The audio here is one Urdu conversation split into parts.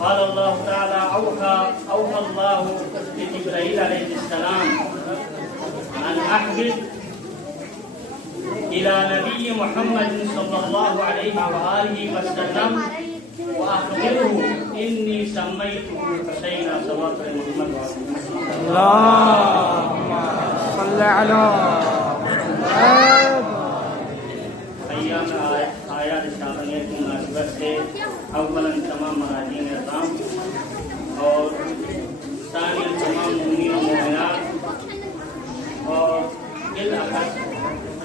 قال الله تعالى أوحى الله لجبرائيل عليه السلام أن أحبب إلى نبي محمد صلى الله عليه وآله وسلم وأخبره إني سميته حسين صلوات محمد اللهم صل على أيام آيات شاملیہ کی مناسبت سے اولاً تمام مراجعین اکرام اور ثانیاً تمام مومنین و مومنات اور بالاخص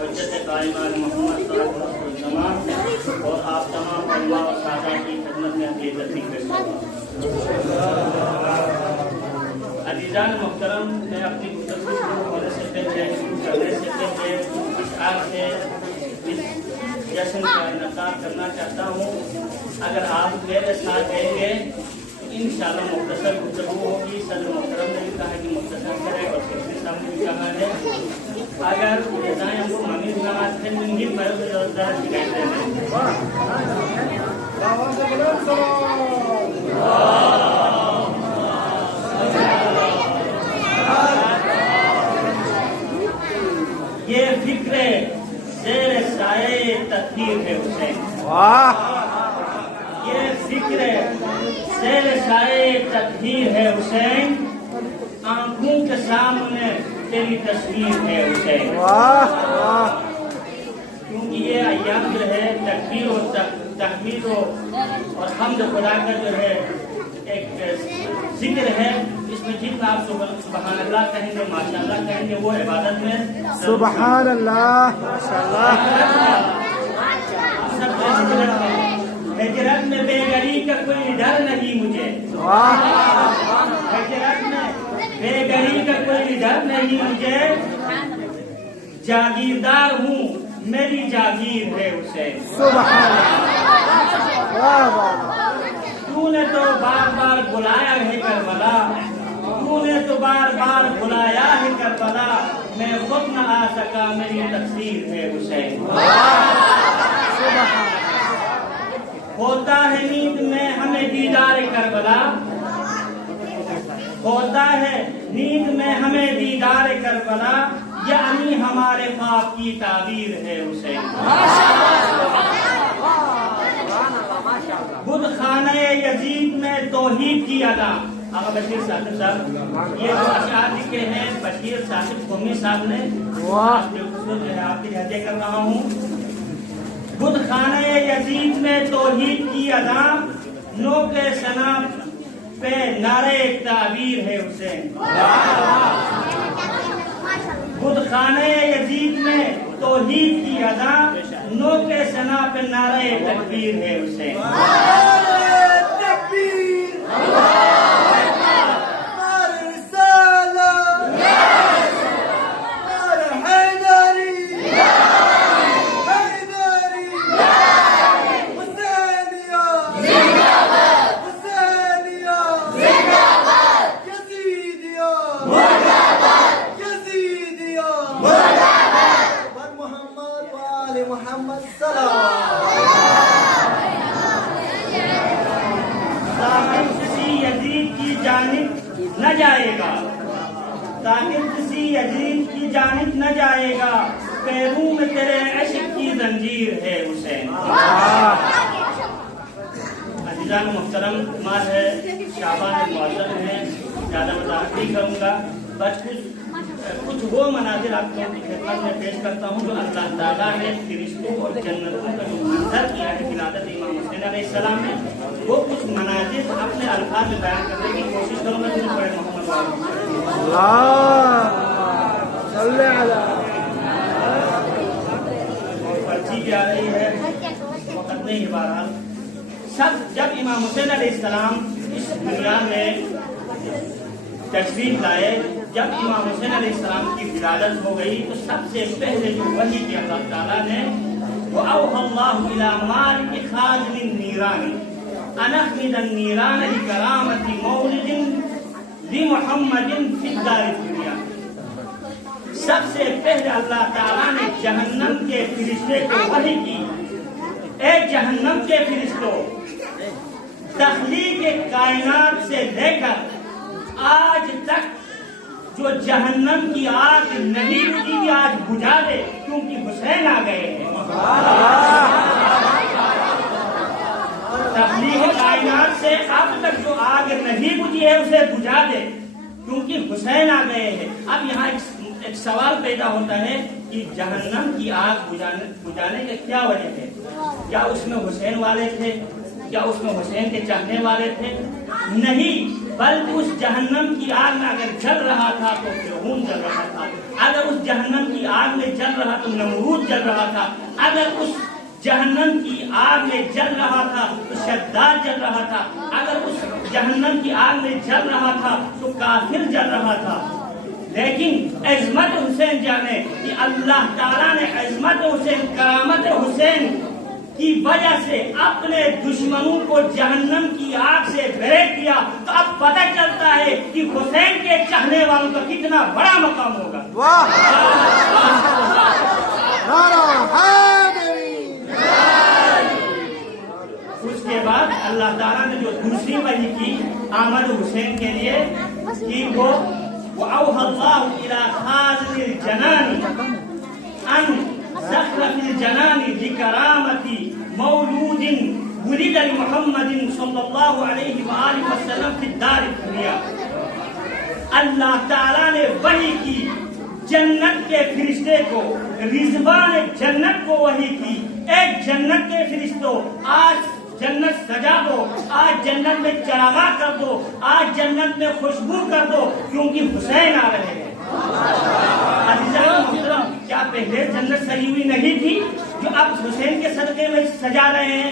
حجت قائمہ محمد صلی اللہ علیہ وسلم اور آپ تمام علماء و سادہ کی خدمت میں اپنی عزت پیش کرتا ہوں۔ عزیزان محترم، میں اپنی گفتگو شروع کرنے سے پہلے اشعار سے اس جشن کا انعقاد کرنا چاہتا ہوں۔ اگر آپ میرے ساتھ دیں گے تو انشاءاللہ مختصر گفتگو ہوگی۔ صدر محترم نے بھی کہا کہ مختصر کرے اور سیکرٹری صاحب نے بھی کہا ہے اگر جزائیں ہم کو مامی نماز سے منگی پر ذرا شکایت دیں یہ فکر زیر سائے تطہیر ہے حسین، یہ فکر زیر سائے تطہیر ہے حسین، آنکھوں کے سامنے تیری تصویر ہے حسین۔ کیونکہ یہ ایام جو ہے تکبیر و تحمید اور حمد خدا کا جو ہے ایک ذکر ہے، اس میں جتنا آپ سبحان اللہ کہیں گے، ماشاء اللہ کہیں گے، وہ عبادت میں سبحان اللہ ماشاء اللہ۔ ہجرت میں بے گری کا کوئی ڈر نہیں مجھے، ہجرت میں بے گری کا کوئی ڈر نہیں مجھے، جاگیردار ہوں میری جاگیر ہے حسین۔ سبحان اللہ۔ تو نے تو بار بار بلایا ہے کربلا، تو نے تو بار بار بلایا ہے کربلا، میں خود نہ آ سکا میری تقصیر ہے حسین۔ ہوتا ہے نیند میں ہمیں دیدار کربلا، ہوتا ہے نیند میں ہمیں دیدار کربلا، یعنی ہمارے خواب کی تعبیر ہے حسین۔ بدھ خانہ یزید میں توحید کی ادا، آقا بشیر صاحب یہ جو اشعار لکھے ہیں بشیر صاحب قومی صاحب نے، آپ کی ہدیہ کر رہا ہوں۔ بدھ خانہ یزید میں توحید کی ادا، نو کے ثنا پہ نعرے تعبیر ہے حسین۔ بدھ خانہ یزید میں توحید کی ادا، نو کے ثنا پہ نعرے تکبیر ہے حسین۔ نہ جائے گا تاکہ کسی یزید کی جانب نہ جائے گا، پیروں میں تیرے عشق کی زنجیر ہے حسین۔ عزیزان محترم، ماہ ہے شعبان المعظم ہے، زیادہ وضاحت نہیں کروں گا، بس کچھ وہ مناظر آپ کی خدمت میں پیش کرتا ہوں جو اللہ تعالیٰ نے فرشتوں اور جنتوں کا جو منظر کیا ہے ولادت امام حسین علیہ السلام نے، وہ کچھ مناظر اپنے الفاظ میں بیان کرنے کی کوشش کروں گا۔ محمد امام حسین علیہ السلام اس دنیا میں تشریف لائے، جب امام حسین علیہ السلام کی ولادت ہو گئی تو سب سے پہلے جو وحی کی اللہ تعالیٰ نے وَأَوْحَى اللَّهُ إِلَى مَالِكِ خَازِنِ النِّيرَانِ أَنْ أَحْمِدَ النِّيرَانَ لِكَرَامَةِ مَوْلِدٍ لِمُحَمَّدٍ فِي الدَّارِ الدُّنْيَا۔ سب سے پہلے اللہ تعالیٰ نے جہنم کے فرشتے کو وحی کی، اے جہنم کے فرشتوں، تخلیق کائنات سے لے کر آج تک جو جہنم کی آگ نہیں بجھی آج بجھا دے، کیونکہ حسین آ گئے ہیں۔ تخلیق کائنات سے اب تک جو آگ نہیں بجھی ہے اسے بجھا دے، کیونکہ حسین آ گئے ہیں۔ اب یہاں ایک سوال پیدا ہوتا ہے کہ جہنم کی آگ بجھانے کی کیا وجہ ہے؟ کیا اس میں حسین والے تھے؟ کیا اس میں حسین کے چاہنے والے تھے؟ نہیں، بلکہ اس جہنم کی آگ میں اگر جل رہا تھا تو فرعون جل رہا تھا، اگر اس جہنم کی آگ میں جل رہا تو نمرود جل رہا تھا، اگر اس جہنم کی آگ میں جل رہا تھا تو شداد جل رہا تھا، اگر اس جہنم کی آگ میں جل رہا تھا تو کافر جل رہا تھا۔ لیکن عظمت حسین جانے کہ اللہ تعالیٰ نے عظمت حسین، کرامت حسین کی وجہ سے اپنے دشمنوں کو جہنم کی آگ سے بریک کیا، تو اب پتہ چلتا ہے کہ حسین کے چاہنے والوں کا کتنا بڑا مقام ہوگا۔ اس کے بعد اللہ تعالیٰ نے جو دوسری وحی کی احمد حسین کے لیے کہ وہ وَأَوْحَى اللَّهُ إِلَى خَازِنِ الْجَنَانِ أَنْ زَخْرَفِ الْجَنَانِ لِكَرَامَةِ مَوْلُودٍ وُلِدَ لِمُحَمَّدٍ صلی اللہ علیہ وآلہ وسلم فی الدار الدنیا۔ اللہ تعالیٰ نے وحی کی جنت کے فرشتے کو، رضوان جنت کو وحی کی، ایک جنت کے فرشتوں آج جنت سجا دو، آج جنت میں چراغاں کر دو، آج جنت میں خوشبو کر دو، کیونکہ حسین آ رہے ہیں۔ عزیزان محترم، کیا پہلے جنت سجی ہوئی نہیں تھی جو اب حسین کے صدقے میں سجا رہے ہیں؟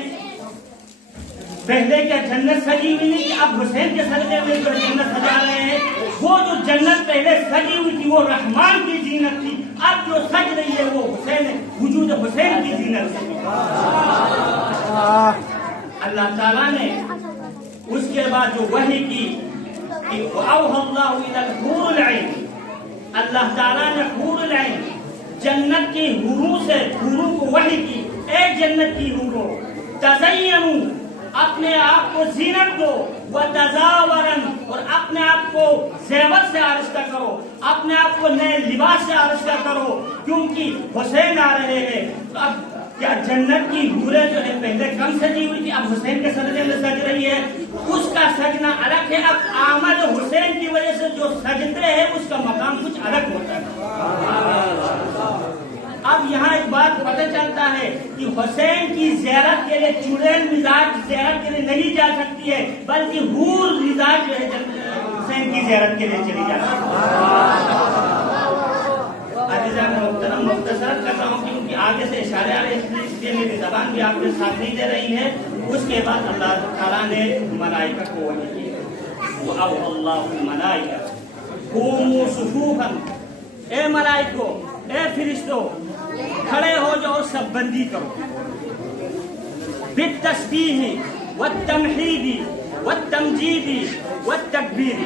پہلے کیا جنت سجی ہوئی نہیں کہ اب حسین کے صدقے میں جو جنت سجا رہے ہیں؟ وہ جو جنت پہلے سجی ہوئی تھی وہ رحمان کی زینت تھی، اب جو سج رہی ہے وہ حسین ہے، وجود حسین کی زینت ہے۔ اللہ تعالیٰ نے اس کے بعد جو وحی کی کہ وَأَوْحَى اللَّهُ إِلَى الْحُورِ الْعِينِ، اللہ تعالیٰ نے حور العین جنت کی حوروں سے حوروں کو وحی کی، اے جنت کی حوروں تزینوا، اپنے آپ کو زینت دو، وتزاورن، اور اپنے آپ کو زیور سے آرستہ کرو، اپنے آپ کو نئے لباس سے آرستہ کرو، کیونکہ حسین آ رہے ہیں۔ اب کیا جنت کی حوریں جو ہے پہلے کم سجی ہوئی تھی، اب حسین کے صدقے میں سج رہی ہے؟ اس کا سجنا الگ ہے، اب آمد حسین کی وجہ سے جو سجتے ہیں اس کا مقام کچھ الگ ہوتا ہے۔ اب یہاں ایک بات پتہ چلتا ہے کہ حسین کی زیارت کے لیے چڑیل مزاج زیارت کے لیے نہیں جا سکتی ہے، بلکہ حور مزاج جو ہے حسین کی زیارت کے لیے چلی جاتی ہے۔ عزیزان محترم، مختصر کر رہا ہوں کیونکہ آگے سے اشارے آ رہے ہیں، اس لیے میری زبان بھی آپ کے ساتھ نہیں دے رہی ہے۔ اس کے بعد اللہ تعالیٰ نے ملائکہ کو وحی کی، وَأَوْحَى اللَّهُ الْمَلَائِكَةَ قُومُوا صُفُوفًا، اے ملائکو، اے فرشتوں، کھڑے ہو جاؤ، سب بندی کرو، بالتسبیح والتمحید والتمجید والتکبیر،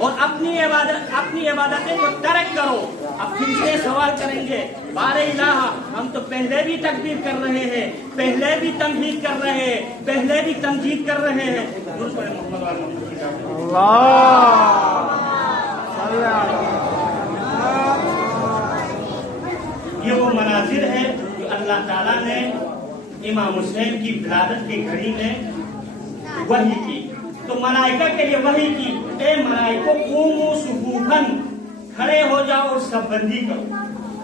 اور اپنی عبادتیں کو ترک کرو۔ اب پھر سے سوال کریں گے، بار الہ ہم تو پہلے بھی تکبیر کر رہے ہیں، پہلے بھی تمجید کر رہے ہیں، پہلے بھی تمجید کر رہے ہیں۔ یہ وہ مناظر ہے جو اللہ تعالیٰ نے امام حسین کی ولادت کی گھڑی میں وحی کی۔ تو ملائکہ کے لیے وحی کی، اے ملائکو قوموا صفوفاً، کھڑے ہو جاؤ اور سب بندی کرو۔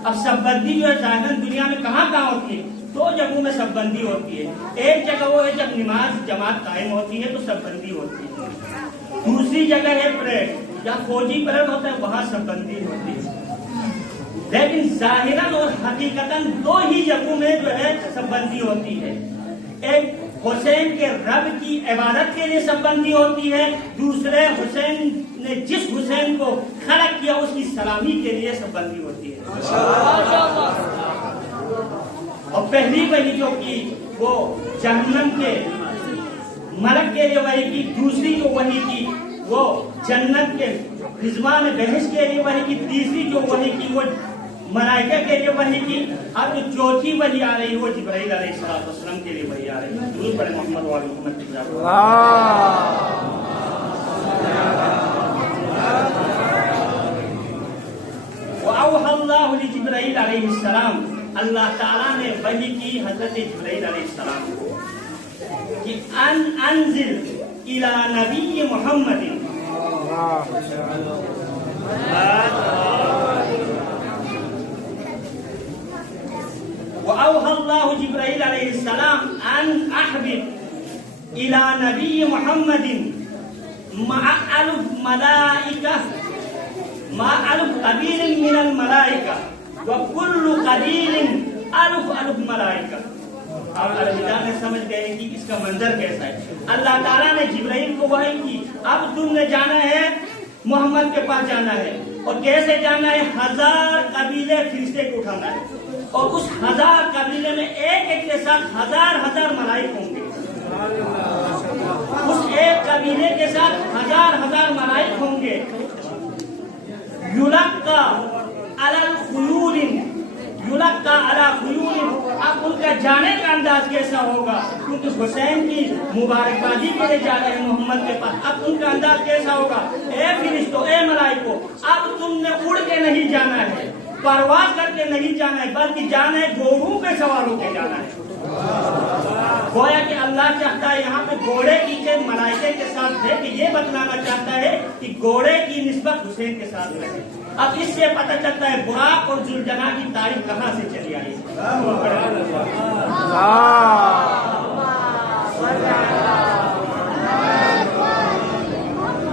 اب سب بندی جو ہے ظاہراً دنیا میں کہاں ہوتی ہے؟ دو جگہوں میں سب بندی ہوتی ہے۔ ایک جگہ وہ ہے جب نماز جماعت قائم ہوتی ہے تو سب بندی ہوتی ہے، دوسری جگہ ہے پریڈ، جہاں فوجی پریڈ ہوتا ہے وہاں سب بندی ہوتی ہے۔ لیکن ظاہراً اور حقیقتاً دو ہی جگہوں میں جو ہے سب بندی ہوتی ہے۔ ایک حسین کے رب کی عبادت کے لیے سب بندی ہوتی ہے، دوسرے حسین نے جس حسین کو خلق کیا اس کی سلامی کے لیے سب بندی ہوتی ہے۔ اور پہلی وحی جو کی وہ جہنم کے ملک کے لیے وحی کی، دوسری جو وحی کی وہ جنت کے رضوان بہشت کے لیے وحی کی، تیسری جو وحی کی وہ ملائکہ کے لیے وحی کی، اب جو چوتھی وحی آ رہی ہے وہ جبرائیل علیہ السلام کے لیے وحی آ رہی ہے۔ درود پڑھیں محمد وعلی محمد کی جناب۔ وَأَوْحَى اللَّهُ لِجِبْرَائِيلَ علیہ السلام، اللہ تعالیٰ نے وحی کی حضرت جبرائیل علیہ السلام کو کہ انزل الی نبی محمد، وَأَوْحَى اللَّهُ جبرائیل علیہ السلام ان احبب الی نبی محمد مع الف ملائکہ، مع الف قبیل من الملائکہ وَكُلُّ قَبِيلٍ أَلْفُ مَلَائِكَةٍ۔ آپ عربیدان نے سمجھ گئے کہ اس کا منظر کیسا ہے۔ اللہ تعالیٰ نے جبرائیل کو وحی کی، اب تم نے جانا ہے محمد کے پاس جانا ہے، اور کیسے جانا ہے؟ 1000 قبیلے فرشتے کو اٹھانا ہے، اور اس 1000 قبیلے میں ایک ایک کے ساتھ 1000 ملائک ہوں گے، اس ایک قبیلے کے ساتھ 1000 ملائک ہوں گے۔ یلقا علی الخیول، یلقا علی خیول، اب ان کا جانے کا انداز کیسا ہوگا؟ کیونکہ حسین کی مبارکبادی کے لیے جا رہے ہیں محمد کے پاس، اب ان کا انداز کیسا ہوگا؟ اے فرشتوں، اے ملائکوں، اب تم نے اڑ کے نہیں جانا ہے، پرواز کر کے نہیں جانا ہے، بلکہ جانا ہے گھوڑوں پہ سوار ہو کے جانا ہے۔ گویا کہ اللہ چاہتا ہے یہاں پہ گھوڑے کی ملائکے کے ساتھ ہے کہ یہ بتلانا چاہتا ہے کہ گھوڑے کی نسبت حسین کے ساتھ ہے۔ اب اس سے پتہ چلتا ہے براق اور ذوالجناح کی تعریف کہاں سے چلی آئی۔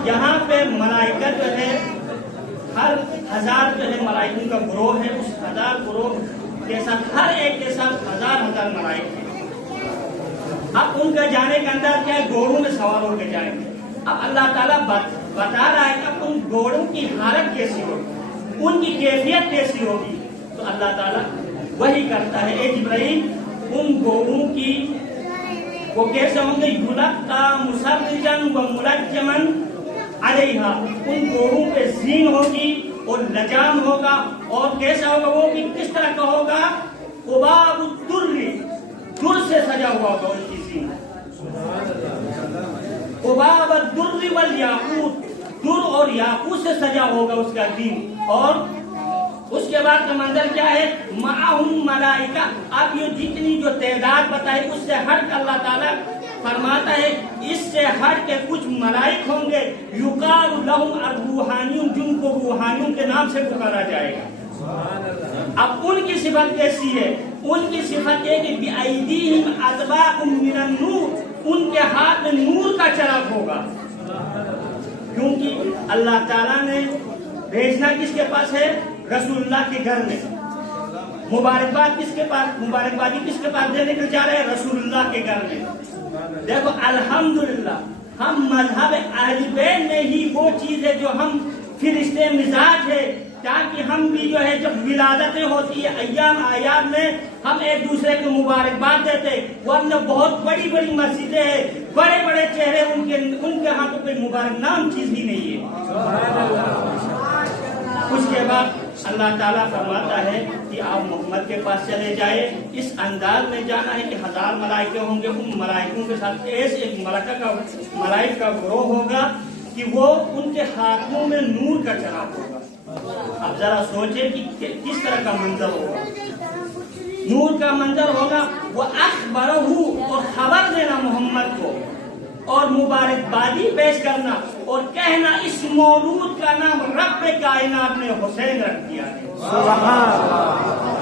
یہاں پہ ملائکہ جو ہے ہر 1000 جو ہے ملائکوں کا گروہ ہے، اس 1000 گروہ کے ساتھ ہر ایک کے ساتھ 1000 ملائک ہیں۔ اب ان کا جانے کا انداز کیا ہے؟ گھوڑوں میں سوار ہو کے جائیں گے۔ اب اللہ تعالیٰ بتا رہا ہے کہ اب ان گھوڑوں کی حالت کیسی ہوگی، ان کی کیفیت کیسی ہوگی، تو اللہ تعالیٰ وہی کرتا ہے، اے جبرائیل ان گھوڑوں کی وہ کیسے ہوں گے؟ یلقا مسرجن و ملجمن علیہا، ان گھوڑوں پہ زین ہوگی اور لجام ہوگا، اور کیسا ہوگا وہ بھی کس طرح کا ہوگا؟ قباب الدر، در سے سجا ہوا ہوگا ان کی زین، قباب الدر والیاقوت، در اور یاقوت سے سجا ہوگا اس کا دین، اور اس کے بعد کا منظر کیا ہے؟ معہم ملائکہ، اب یہ جتنی جو تعداد بتائی اس سے ہٹ کے اللہ تعالیٰ فرماتا ہے اس سے ہٹ کے کچھ ملائک ہوں گے، یقال لہم الروحانیون، جن کو روحانیون کے نام سے پکارا جائے گا۔ اب ان کی صفت کیسی ہے؟ ان کی صفت یہ کہ بِأَيْدِيهِمْ أَطْبَاقٌ مِّنَ النُّورِ، ان کے ہاتھ میں نور کا چراغ ہوگا، کیونکہ اللہ تعالیٰ نے بھیجنا کس کے پاس ہے؟ رسول اللہ کے گھر میں۔ مبارکباد کس کے پاس، مبارکبادی کس کے پاس دینے کے جا رہے ہیں؟ رسول اللہ کے گھر میں۔ دیکھو الحمدللہ ہم مذہب اہل بیت میں ہی وہ چیز ہے جو ہم فرشتے مزاج ہے، تاکہ ہم بھی جو ہے جب ولادتیں ہوتی ہے ایام آیات میں ہم ایک دوسرے کو مبارکباد دیتے، ورنہ بہت بڑی بڑی مسجدیں ہیں، بڑے بڑے چہرے ان کے ہاتھوں پہ مبارک نام چیز ہی نہیں ہے۔ اس کے بعد اللہ تعالیٰ فرماتا ہے کہ آپ محمد کے پاس چلے جائے، اس انداز میں جانا ہے کہ 1000 ملائکے ہوں گے، ان ملائکوں کے ساتھ ایک ملائک کا گروہ ہوگا کہ وہ ان کے ہاتھوں میں نور کا چراغ ہوگا۔ اب ذرا سوچیں کہ کس طرح کا منظر ہوگا۔ نور کا منظر ہوگا، وہ اخبرہ، اور خبر دینا محمد کو، اور مبارکبادی پیش کرنا، اور کہنا اس مولود کا نام رب کائنات نے حسین رکھ دیا ہے۔ سبحان اللہ۔